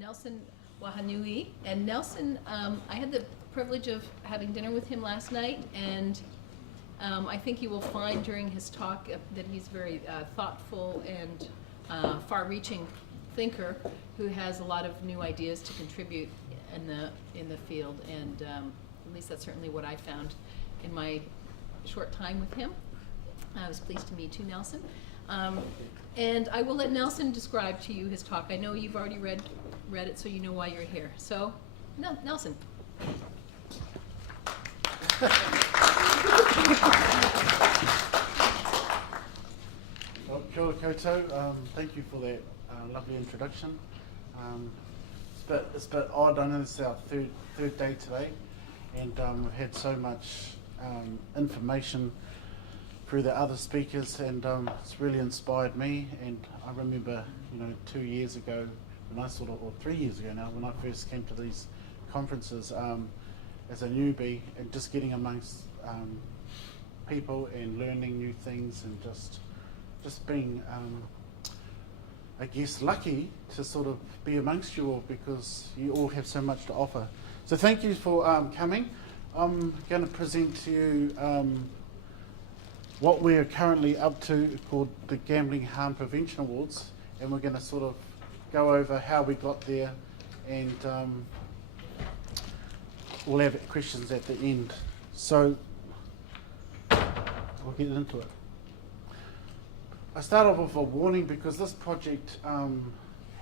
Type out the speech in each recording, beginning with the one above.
Nelson Wahanui. And Nelson, I had the privilege of having dinner with him last night, and I think you will find during his talk that he's very thoughtful and far-reaching thinker who has a lot of new ideas to contribute in the field, and at least that's certainly what I found in my short time with him. I was pleased to meet you, Nelson. And I will let Nelson describe to you his talk. I know you've already read it, so you know why you're here. So, Nelson. Well, kia ora koutou. Thank you for that lovely introduction. It's a bit odd. I know this is our third day today, and we've had so much information through the other speakers, and it's really inspired me. And I remember, 2 years ago, when I or 3 years ago now, when I first came to these conferences as a newbie, and just getting amongst people and learning new things, and just being, I guess, lucky to sort of be amongst you all, because you all have so much to offer. So thank you for coming. I'm going to present to you what we're currently up to, called the Gambling Harm Prevention Awards, and we're going to sort of go over how we got there, and we'll have questions at the end. So we'll get into it. I start off with a warning, because this project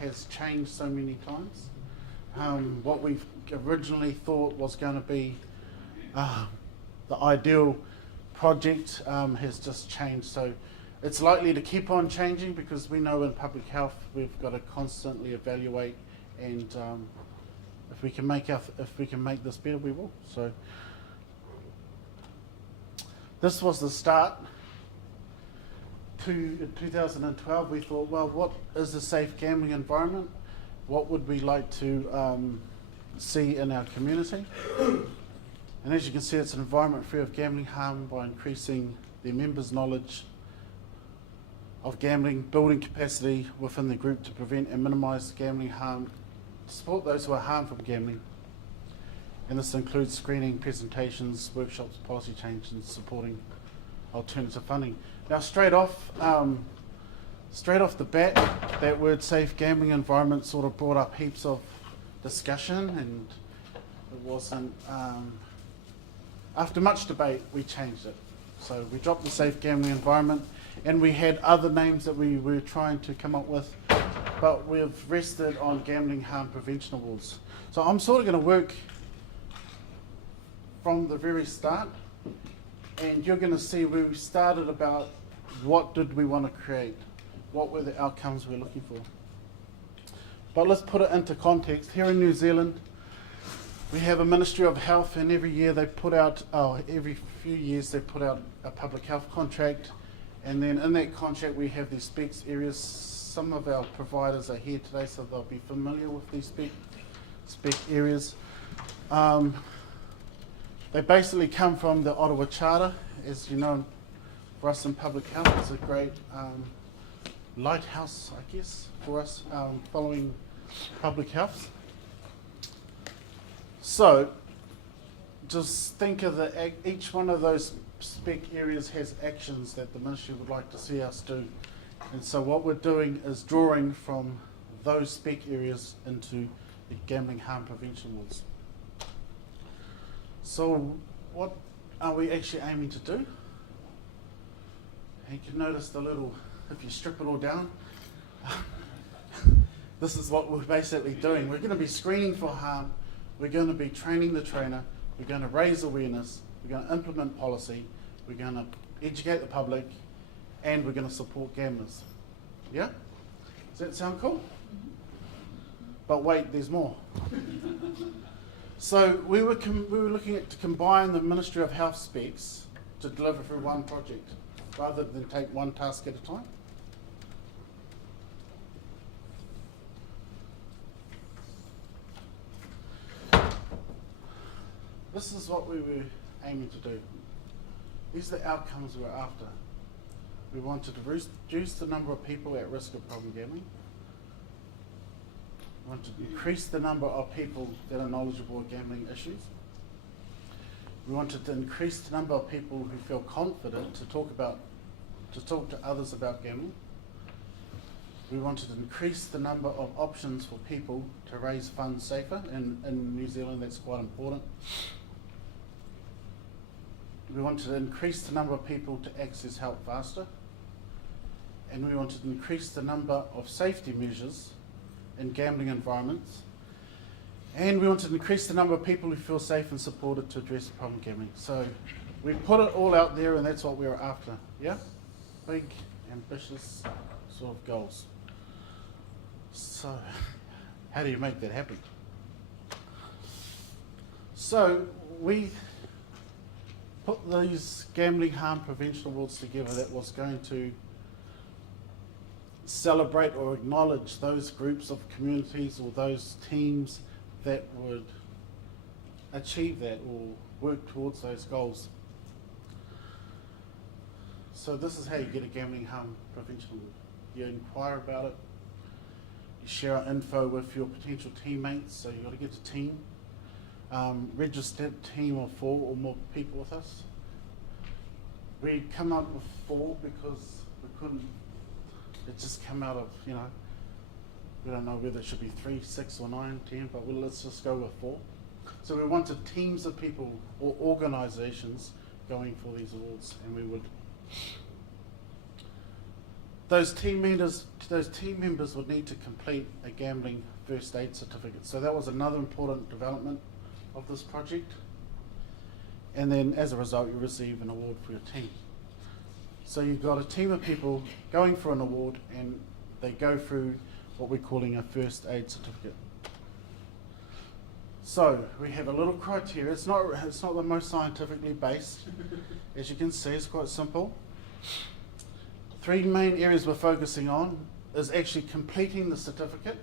has changed so many times. What we originally thought was going to be the ideal project has just changed. So it's likely to keep on changing, because we know in public health we've got to constantly evaluate, and if we can make this better, we will. So this was the start. In 2012, we thought, well, what is a safe gambling environment? What would we like to see in our community? And as you can see, it's an environment free of gambling harm by increasing their members' knowledge of gambling, building capacity within the group to prevent and minimise gambling harm, to support those who are harmed from gambling. And this includes screening, presentations, workshops, policy change, and supporting alternative funding. Now, straight off the bat, that word safe gambling environment sort of brought up heaps of discussion, and it wasn't. After much debate, we changed it. So we dropped the safe gambling environment, and we had other names that we were trying to come up with, but we've rested on Gambling Harm Prevention Awards. So I'm sort of going to work from the very start, and you're going to see where we started about what did we want to create, what were the outcomes we're looking for. But let's put it into context. Here in New Zealand, we have a Ministry of Health, and every year they put out, every few years they put out a public health contract, and then in that contract we have these specs areas. Some of our providers are here today, so they'll be familiar with these spec areas. They basically come from the Ottawa Charter. As you know, for us in public health, it's a great lighthouse, I guess, for us following public health. So just think of each one of those spec areas has actions that the ministry would like to see us do. And so what we're doing is drawing from those spec areas into the Gambling Harm Prevention Awards. So what are we actually aiming to do? And you can notice the little, if you strip it all down, this is what we're basically doing. We're going to be screening for harm. We're going to be training the trainer. We're going to raise awareness. We're going to implement policy. We're going to educate the public, and we're going to support gamblers. Yeah? Does that sound cool? But wait, there's more. So we were looking at to combine the Ministry of Health specs to deliver through one project, rather than take one task at a time. This is what we were aiming to do. These are the outcomes we were after. We wanted to reduce the number of people at risk of problem gambling, We want to increase the number of people that are knowledgeable of gambling issues. We wanted to increase the number of people who feel confident to talk to others about gambling. We wanted to increase the number of options for people to raise funds safer. In New Zealand, that's quite important. We wanted to increase the number of people to access help faster. And we wanted to increase the number of safety measures in gambling environments. And we wanted to increase the number of people who feel safe and supported to address problem gambling. So we put it all out there, and that's what we were after. Yeah? Big, ambitious sort of goals. So how do you make that happen? So we put these gambling harm prevention awards together that was going to celebrate or acknowledge those groups of communities or those teams that would achieve that or work towards those goals. So this is how you get a gambling harm prevention award. You inquire about it, you share our info with your potential teammates, so you've got to get a team, registered team of 4 or more people with us. We come up with 4 because we couldn't, it just come out of, you know, we don't know whether it should be 3, 6 or 9, 10, but let's just go with 4. So we wanted teams of people or organisations going for these awards, and we would. Those team members would need to complete a gambling first aid certificate. So that was another important development of this project. And then as a result, you receive an award for your team. So you've got a team of people going for an award, and they go through what we're calling a first aid certificate. So we have a little criteria. It's not the most scientifically based. As you can see, it's quite simple. 3 main areas we're focusing on is actually completing the certificate,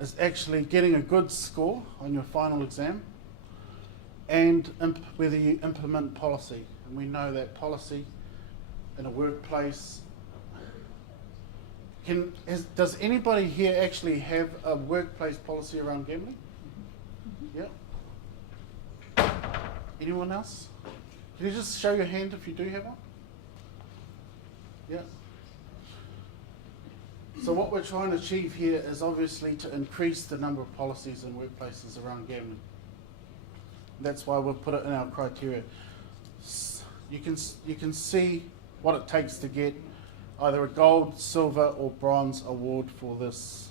is actually getting a good score on your final exam, and whether you implement policy. And we know that policy in a workplace does anybody here actually have a workplace policy around gambling? Mm-hmm. Yeah. Anyone else? Can you just show your hand if you do have one? Yeah. So what we're trying to achieve here is obviously to increase the number of policies in workplaces around gambling. That's why we've put it in our criteria. You can see what it takes to get either a gold, silver or bronze award for this.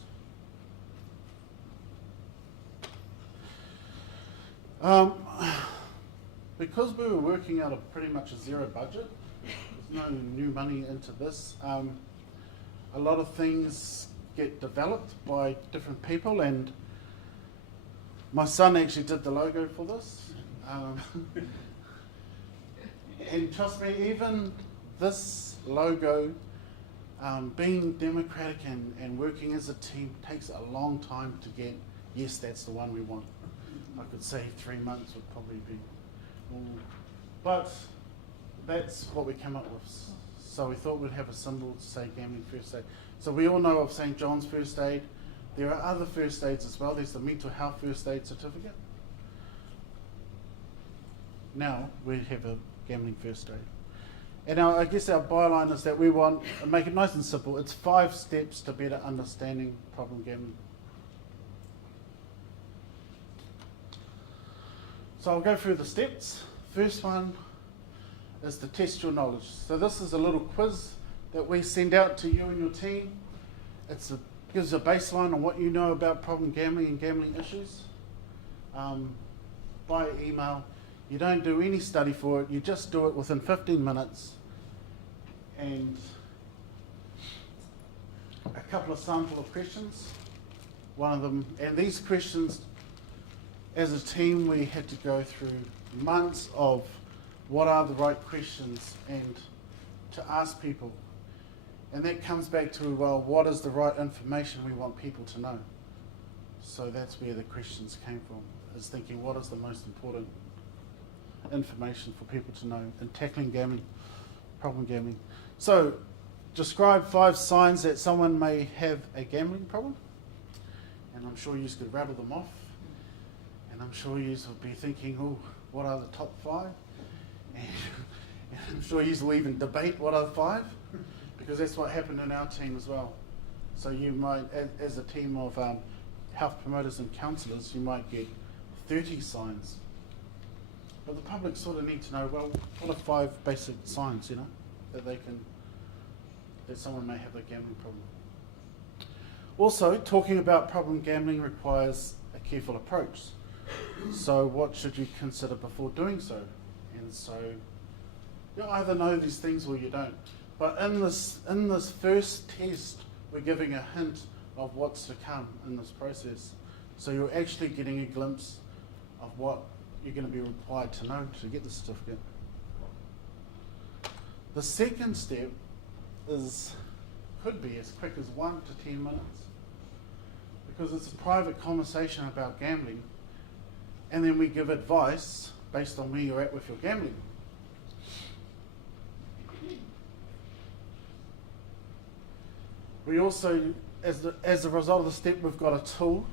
Because we were working out of pretty much a zero budget, there's no new money into this, a lot of things get developed by different people, and my son actually did the logo for this. And trust me, even this logo, being democratic and working as a team takes a long time to get, yes, that's the one we want. I could say 3 months would probably be more. But that's what we came up with. So we thought we'd have a symbol to say gambling first aid. So we all know of St. John's first aid. There are other first aids as well. There's the mental health first aid certificate. Now we have a gambling first aid. And I guess our byline is that we want to make it nice and simple. It's 5 steps to better understanding problem gambling. So I'll go through the steps. First one is to test your knowledge. So this is a little quiz that we send out to you and your team. It gives a baseline on what you know about problem gambling and gambling issues by email. You don't do any study for it, you just do it within 15 minutes. And a couple of sample of questions. One of them, and these questions, as a team, we had to go through months of what are the right questions and to ask people. And that comes back to, well, what is the right information we want people to know? So that's where the questions came from, is thinking what is the most important information for people to know in tackling gambling, problem gambling. So describe 5 signs that someone may have a gambling problem. and I'm sure you could rattle them off, and I'm sure you will be thinking, oh, what are the top 5? And I'm sure you will even debate what are the 5, because that's what happened in our team as well. So you might, as a team of health promoters and counsellors, you might get 30 signs. But the public sort of need to know, well, what are 5 basic signs, that someone may have a gambling problem. Also, talking about problem gambling requires a careful approach. So what should you consider before doing so? And so you either know these things or you don't. But in this first test, we're giving a hint of what's to come in this process. So you're actually getting a glimpse of what you're going to be required to know to get the certificate. The second step could be as quick as 1 to 10 minutes, because it's a private conversation about gambling, and then we give advice based on where you're at with your gambling. We also, as a result of the step, we've got a tool.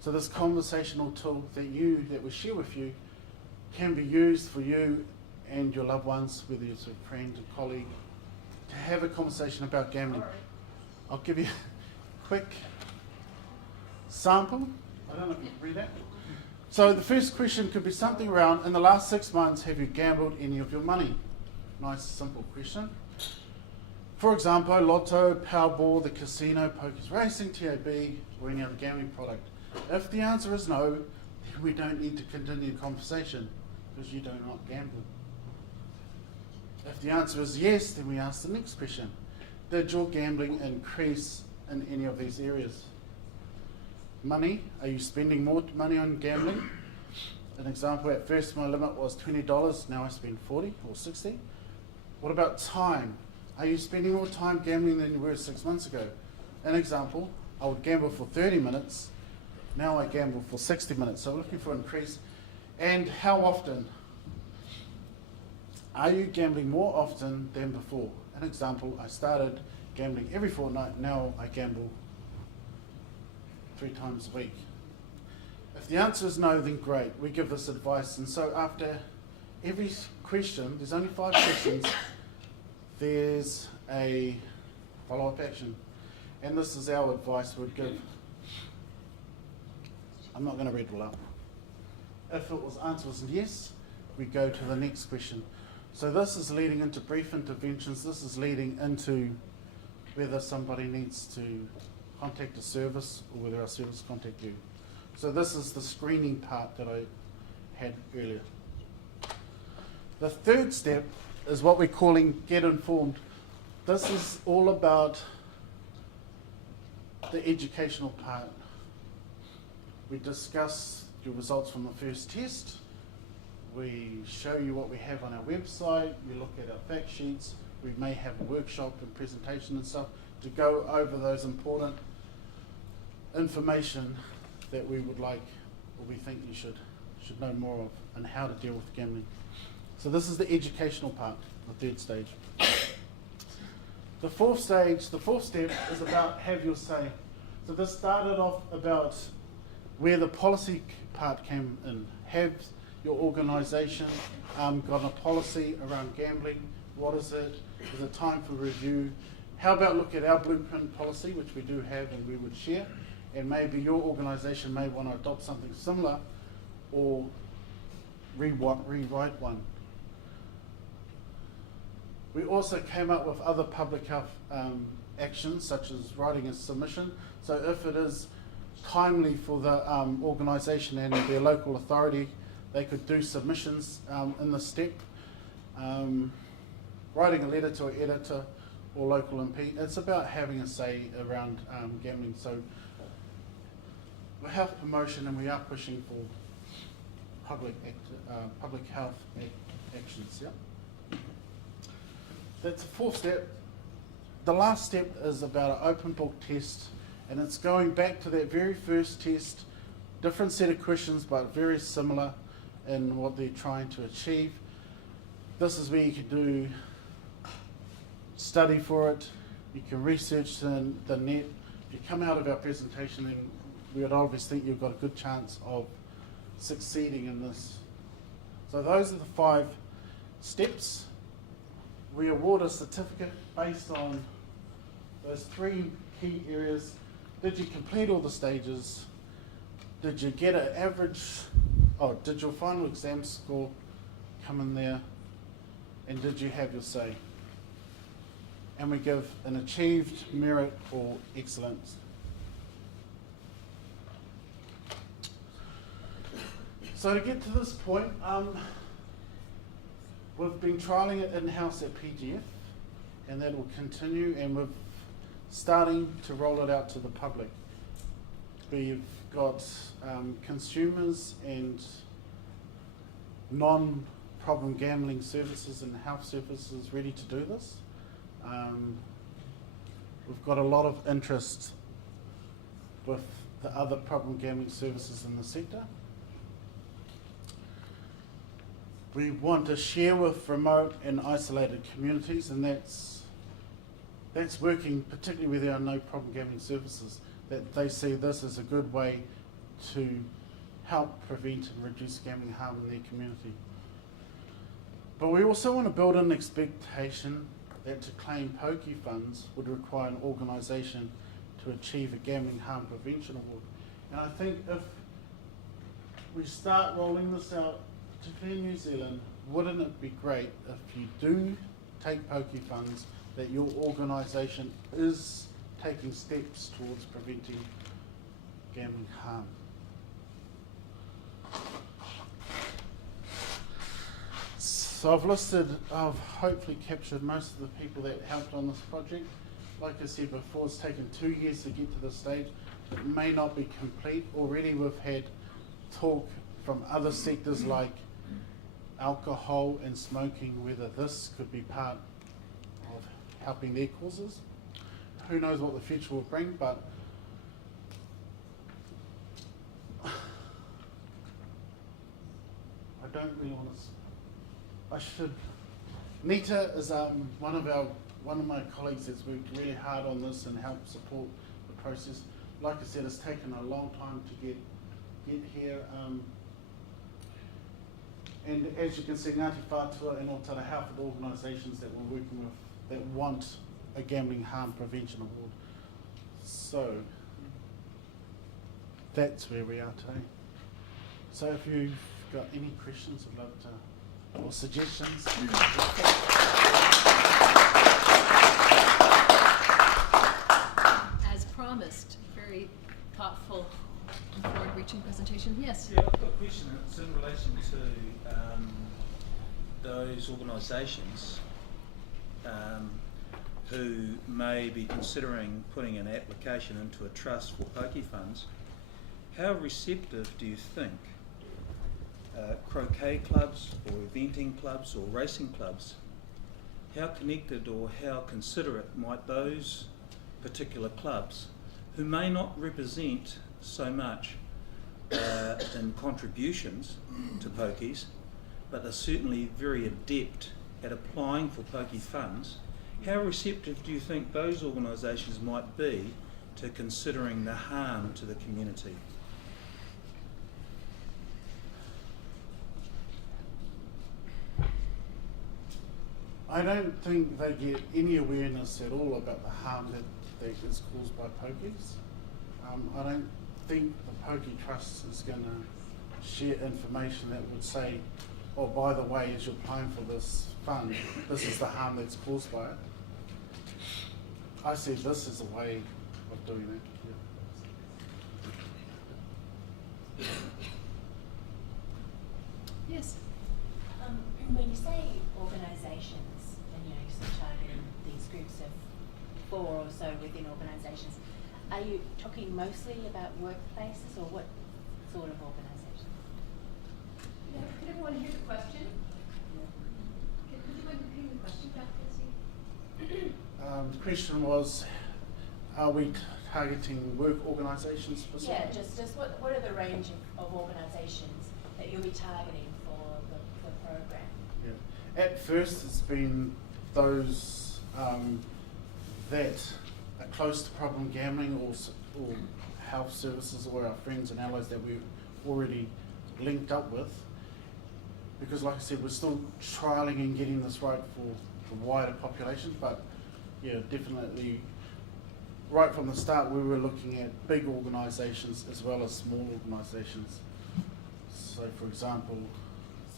So this conversational tool that we share with you can be used for you and your loved ones, whether it's a friend, a colleague, to have a conversation about gambling. I'll give you a quick sample. I don't know if you can read that. So the first question could be something around, in the last 6 months, have you gambled any of your money? Nice, simple question. For example, Lotto, Powerball, the casino, Pokies Racing, TAB, or any other gambling product. If the answer is no, then we don't need to continue the conversation, because you do not gamble. If the answer is yes, then we ask the next question. Did your gambling increase in any of these areas? Money, are you spending more money on gambling? An example, at first my limit was $20, now I spend 40 or 60. What about time? Are you spending more time gambling than you were 6 months ago? An example, I would gamble for 30 minutes, now I gamble for 60 minutes. So looking for an increase. And how often? Are you gambling more often than before? An example, I started gambling every fortnight, now I gamble 3 times a week. If the answer is no, then great, we give this advice. And so after every question, there's only 5 questions, there's a follow-up action. And this is our advice we'd give. I'm not going to read it all up. If the answer was yes, we go to the next question. So this is leading into brief interventions. This is leading into whether somebody needs to contact a service or whether our service contact you. So this is the screening part that I had earlier. The third step is what we're calling get informed. This is all about the educational part. We discuss your results from the first test. We show you what we have on our website. We look at our fact sheets. We may have a workshop and presentation and stuff to go over those important information that we would like, or we think you should know more of, and how to deal with gambling. So this is the educational part, the third stage. The fourth step is about have your say. So this started off about where the policy part came in. Have your organisation got a policy around gambling? What is it? Is it time for review? How about look at our blueprint policy, which we do have and we would share, and maybe your organisation may want to adopt something similar or rewrite one. We also came up with other public health actions, such as writing a submission. So if it is timely for the organisation and their local authority, they could do submissions in this step. Writing a letter to an editor or local MP. It's about having a say around gambling. So we're health promotion and we are pushing for public health actions. Yeah. That's the fourth step. The last step is about an open book test, and it's going back to that very first test, different set of questions but very similar in what they're trying to achieve. This is where you can do study for it, you can research the net. If you come out of our presentation and we would obviously think you've got a good chance of succeeding in this. So those are the 5 steps. We award a certificate based on those 3 key areas. Did you complete all the stages? Did you get an average, did your final exam score come in there? And did you have your say? And we give an achieved, merit, or excellence. So to get to this point, we've been trialling it in-house at PGF, and that will continue, and we're starting to roll it out to the public. We've got consumers and non-problem gambling services and health services ready to do this. We've got a lot of interest with the other problem gambling services in the sector. We want to share with remote and isolated communities, and that's working particularly with our no problem gambling services, that they see this as a good way to help prevent and reduce gambling harm in their community. But we also want to build an expectation that to claim pokey funds would require an organisation to achieve a gambling harm prevention award. And I think if we start rolling this out, particularly in New Zealand, wouldn't it be great if you do take pokey funds that your organisation is taking steps towards preventing gambling harm? So I've hopefully captured most of the people that helped on this project. Like I said before, it's taken 2 years to get to this stage. It may not be complete. Already we've had talk from other sectors like alcohol and smoking, whether this could be part of helping their causes. Who knows what the future will bring, but I don't really want to. Nita is one of my colleagues that's worked really hard on this and helped support the process. Like I said, it's taken a long time to get here. And as you can see, Ngāti Whātua and Otara Health are the organisations that we're working with that want a gambling harm prevention award. So that's where we are today. So if you've got any questions, I'd love to, or suggestions. As promised, very thoughtful, forward-reaching presentation. Yes? Yeah, I've got a question. It's in relation to those organisations who may be considering putting an application into a trust for pokey funds. How receptive do you think croquet clubs or eventing clubs or racing clubs, how connected or how considerate might those particular clubs, who may not represent so much in contributions to pokies, but are certainly very adept at applying for pokey funds, how receptive do you think those organisations might be to considering the harm to the community? I don't think they get any awareness at all about the harm that is caused by pokies. I don't think the Pokey Trust is going to share information that would say, oh, by the way, as you're applying for this fund, this is the harm that's caused by it. I see this as a way of doing it. Yes? When you say organisations, and you sort of targeting these groups of 4 or so within organisations, are you talking mostly about workplaces, or what sort of organisations? Yeah, could everyone hear the question? Could you mind repeating the question, Betsy? The question was, are we targeting work organisations specifically? Yeah, just what are the range of organisations that you'll be targeting for the program? Yeah. At first, it's been those that are close to problem gambling or health services or our friends and allies that we're already linked up with. Because like I said, we're still trialling and getting this right for the wider population, but yeah, definitely right from the start we were looking at big organisations as well as small organisations. So for example,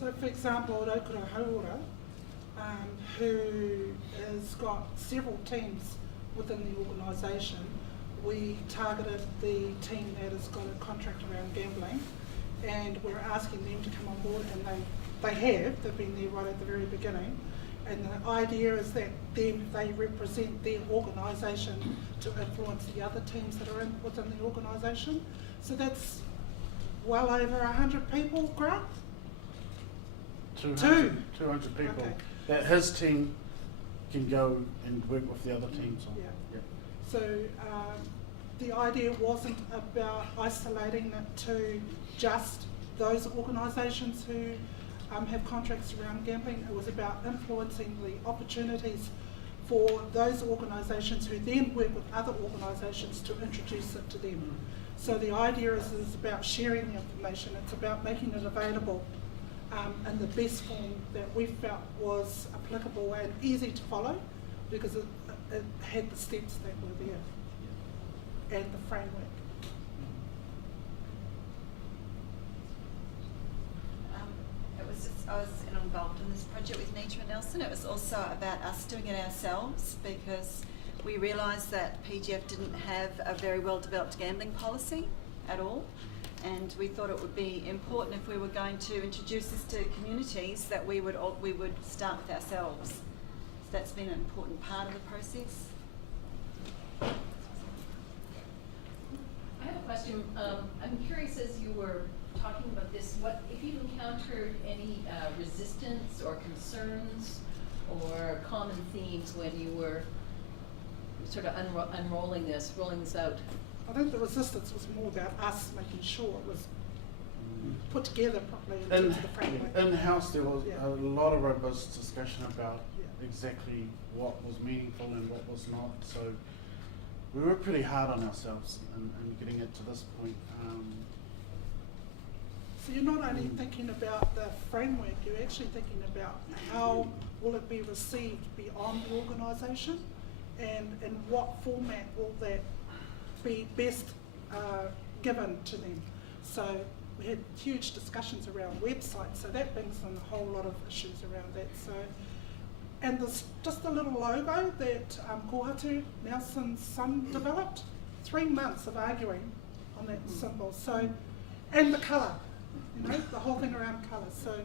Raukura Hauora, who has got several teams within the organisation, we targeted the team that has got a contract around gambling, and we're asking them to come on board, and they've been there right at the very beginning. And the idea is that they represent their organisation to influence the other teams that are within the organisation. So that's well over 100 people, Grant? 200 people Okay. that his team can go and work with the other teams on. Yeah. Yep. So the idea wasn't about isolating it to just those organisations who have contracts around gambling. It was about influencing the opportunities for those organisations who then work with other organisations to introduce it to them. So the idea is about sharing the information. It's about making it available in the best form that we felt was applicable and easy to follow, because it had the steps that were there and the framework. I was involved in this project with Nita and Nelson. It was also about us doing it ourselves, because we realised that PGF didn't have a very well developed gambling policy at all, and we thought it would be important if we were going to introduce this to communities that we would start with ourselves. So that's been an important part of the process. I have a question. I'm curious, as you were talking about this, what if you encountered any resistance or concerns or common themes when you were sort of rolling this out? I think the resistance was more about us making sure it was put together properly in terms of the framework. In-house there was Yeah. a lot of robust discussion about Yeah. exactly what was meaningful and what was not. So we were pretty hard on ourselves in getting it to this point. So you're not only thinking about the framework, you're actually thinking about how will it be received beyond the organisation, and in what format will that be best given to them. So we had huge discussions around websites, so that brings in a whole lot of issues around that. So, and there's just a little logo that Kohatu, Nelson's son, developed. 3 months of arguing on that symbol. So, and the colour, you know, the whole thing around colour. So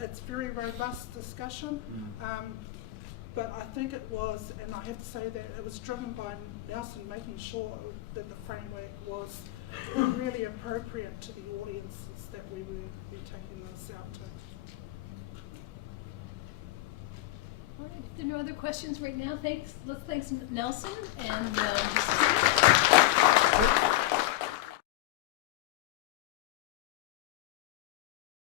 it's very robust discussion. But I think it was, and I have to say that it was driven by Nelson making sure that the framework was really appropriate to the audiences that we would be taking this out to. All right, if there are no other questions right now, let's thank Nelson and